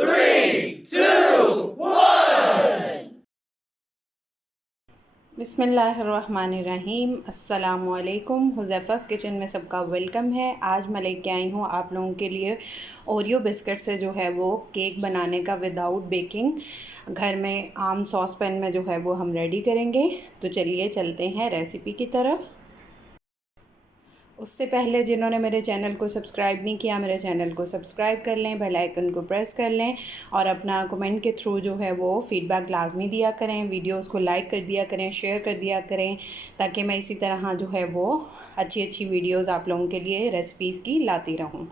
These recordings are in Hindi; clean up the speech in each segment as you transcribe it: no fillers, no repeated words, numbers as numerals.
3, 2, 1. बिस्मिल्लाहिर्रहमानिर्रहीम। अस्सलामुअलैकुम। हुज़ैफ़ा's किचन में सबका वेलकम है। आज मैं लेके आई हूँ आप लोगों के लिए ओरियो बिस्किट से जो है वो केक बनाने का विदाउट बेकिंग घर में आम सॉस पैन में जो है वो हम रेडी करेंगे। तो चलिए चलते हैं रेसिपी की तरफ। उससे पहले जिन्होंने मेरे चैनल को सब्सक्राइब नहीं किया, मेरे चैनल को सब्सक्राइब कर लें, बेल आइकन को प्रेस कर लें और अपना कमेंट के थ्रू जो है वो फ़ीडबैक लाजमी दिया करें। वीडियोस को लाइक कर दिया करें, शेयर कर दिया करें, ताकि मैं इसी तरह जो है वो अच्छी अच्छी वीडियोस आप लोगों के लिए रेसिपीज़ की लाती रहूं।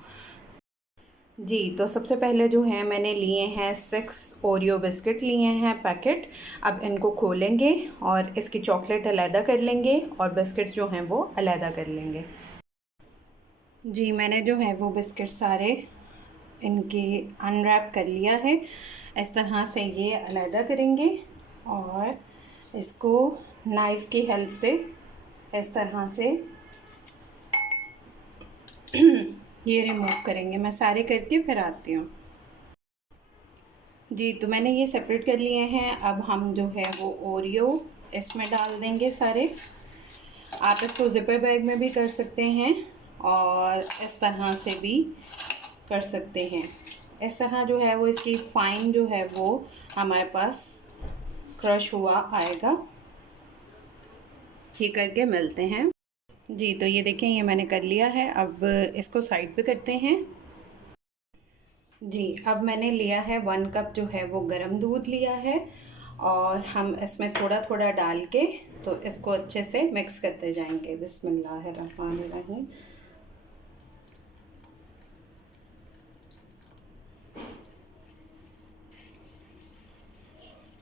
जी, तो सबसे पहले जो है मैंने लिए हैं 6 ओरियो बिस्किट लिए हैं पैकेट। अब इनको खोलेंगे और इसकी चॉकलेट अलहदा कर लेंगे और बिस्किट्स जो हैं वो अलहदा कर लेंगे। जी, मैंने जो है वो बिस्किट सारे इनके अनरैप कर लिया है। इस तरह से ये अलहदा करेंगे और इसको नाइफ़ की हेल्प से इस तरह से ये रिमूव करेंगे। मैं सारे करके फिर आती हूँ। जी, तो मैंने ये सेपरेट कर लिए हैं। अब हम जो है वो ओरियो इसमें डाल देंगे सारे। आप इसको ज़िपर बैग में भी कर सकते हैं और इस तरह से भी कर सकते हैं। इस तरह जो है वो इसकी फ़ाइन जो है वो हमारे पास क्रश हुआ आएगा। ये करके मिलते हैं। जी, तो ये देखें, ये मैंने कर लिया है। अब इसको साइड पे करते हैं। जी, अब मैंने लिया है 1 कप जो है वो गर्म दूध लिया है और हम इसमें थोड़ा थोड़ा डाल के तो इसको अच्छे से मिक्स करते जाएंगे। बिस्मिल्लाहिर्रहमानिर्रहीम।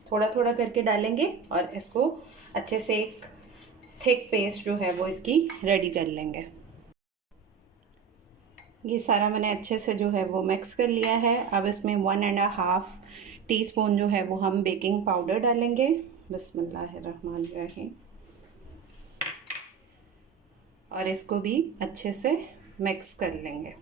थोड़ा थोड़ा करके डालेंगे और इसको अच्छे से एक थिक पेस्ट जो है वो इसकी रेडी कर लेंगे। ये सारा मैंने अच्छे से जो है वो मिक्स कर लिया है। अब इसमें 1.5 टीस्पून जो है वो हम बेकिंग पाउडर डालेंगे। बिस्मिल्लाहिर्रहमानिर्रहीम। और इसको भी अच्छे से मिक्स कर लेंगे।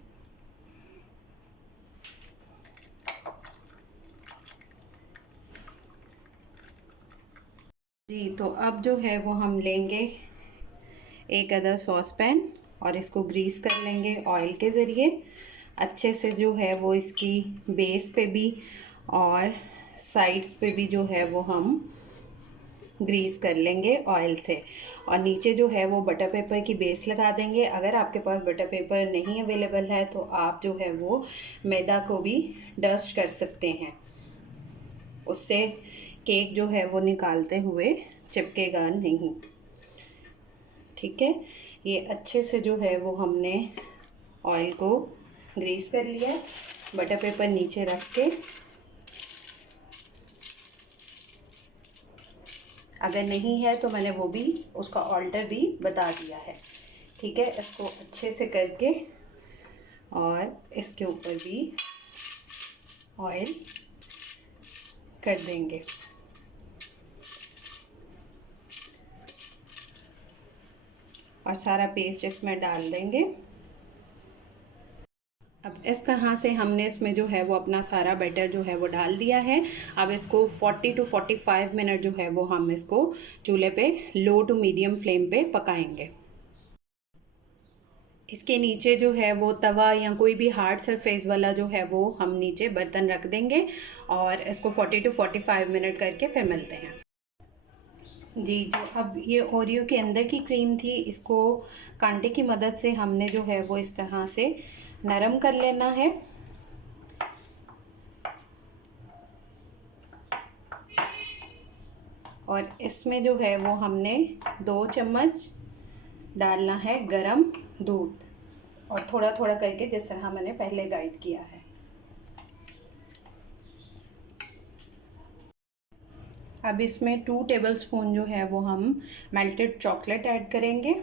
जी, तो अब जो है वो हम लेंगे एक अदर सॉस पैन और इसको ग्रीस कर लेंगे ऑयल के ज़रिए। अच्छे से जो है वो इसकी बेस पे भी और साइड्स पे भी जो है वो हम ग्रीस कर लेंगे ऑयल से। और नीचे जो है वो बटर पेपर की बेस लगा देंगे। अगर आपके पास बटर पेपर नहीं अवेलेबल है तो आप जो है वो मैदा को भी डस्ट कर सकते हैं। उससे केक जो है वो निकालते हुए चिपकेगा नहीं। ठीक है, ये अच्छे से जो है वो हमने ऑयल को ग्रीस कर लिया। बटर पेपर नीचे रख के, अगर नहीं है तो मैंने वो भी उसका ऑल्टर भी बता दिया है। ठीक है, इसको अच्छे से करके और इसके ऊपर भी ऑयल कर देंगे। और सारा पेस्ट इसमें डाल देंगे। अब इस तरह से हमने इसमें जो है वो अपना सारा बैटर जो है वो डाल दिया है। अब इसको 40 to 45 मिनट जो है वो हम इसको चूल्हे पे लो टू मीडियम फ्लेम पे पकाएंगे। इसके नीचे जो है वो तवा या कोई भी हार्ड सरफेस वाला जो है वो हम नीचे बर्तन रख देंगे और इसको 40 to 45 मिनट करके फिर मिलते हैं। जी, जो अब ये ओरियो के अंदर की क्रीम थी, इसको कांटे की मदद से हमने जो है वो इस तरह से नरम कर लेना है। और इसमें जो है वो हमने 2 चम्मच डालना है गरम दूध और थोड़ा थोड़ा करके जिस तरह मैंने पहले गाइड किया है। अब इसमें 2 टेबलस्पून जो है वो हम मेल्टेड चॉकलेट ऐड करेंगे।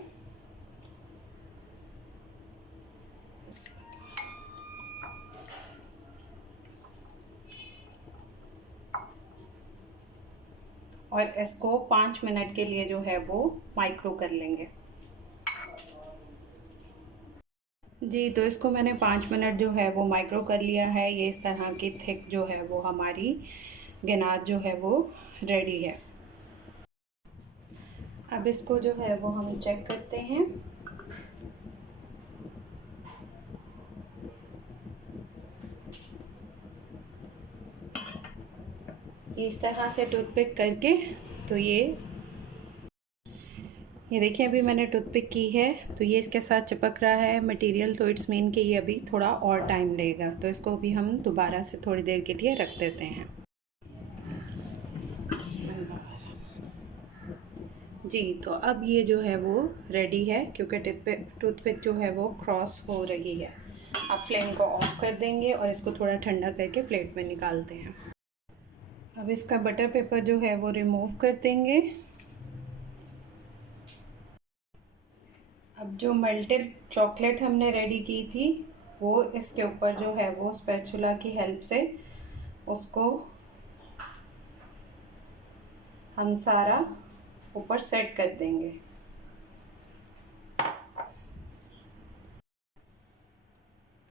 और इसको 5 मिनट के लिए जो है वो माइक्रो कर लेंगे। जी, तो इसको मैंने 5 मिनट जो है वो माइक्रो कर लिया है। ये इस तरह की थिक जो है वो हमारी गेनाच जो है वो रेडी है। अब इसको जो है वो हम चेक करते हैं। इस तरह से टूथपिक करके तो ये देखिए अभी मैंने टूथपिक की है तो ये इसके साथ चिपक रहा है मटेरियल, तो इट्स मीन कि ये अभी थोड़ा और टाइम लेगा। तो इसको अभी हम दोबारा से थोड़ी देर के लिए रख देते हैं। जी, तो अब ये जो है वो रेडी है क्योंकि टूथपिक जो है वो क्रॉस हो रही है। अब फ्लेम को ऑफ कर देंगे और इसको थोड़ा ठंडा करके प्लेट में निकालते हैं। अब इसका बटर पेपर जो है वो रिमूव कर देंगे। अब जो मेल्टेड चॉकलेट हमने रेडी की थी वो इसके ऊपर जो है वो स्पैचुला की हेल्प से उसको हम सारा ऊपर सेट कर देंगे।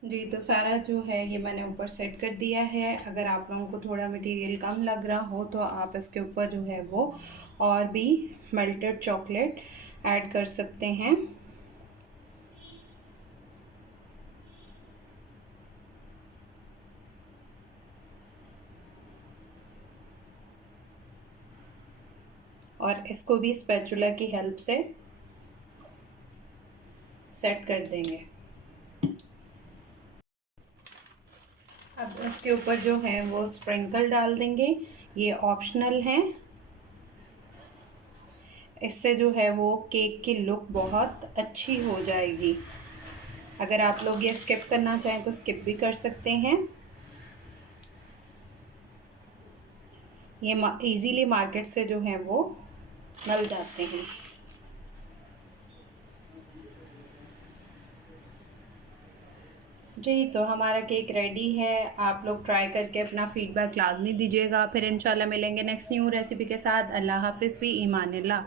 जी, तो सारा जो है ये मैंने ऊपर सेट कर दिया है। अगर आप लोगों को थोड़ा मटेरियल कम लग रहा हो तो आप इसके ऊपर जो है वो और भी मेल्टेड चॉकलेट ऐड कर सकते हैं। और इसको भी स्पैचुला की हेल्प से सेट कर देंगे। अब इसके ऊपर जो है वो स्प्रिंकल डाल देंगे। ये ऑप्शनल है, इससे जो है वो केक की लुक बहुत अच्छी हो जाएगी। अगर आप लोग ये स्किप करना चाहें तो स्किप भी कर सकते हैं। ये इजीली मार्केट से जो है वो मिल जाते हैं। जी, तो हमारा केक रेडी है। आप लोग ट्राई करके अपना फीडबैक लाजमी दीजिएगा। फिर इंशाल्लाह मिलेंगे नेक्स्ट न्यू रेसिपी के साथ। अल्लाह हाफिज़ फ़ी ईमानिल्लाह।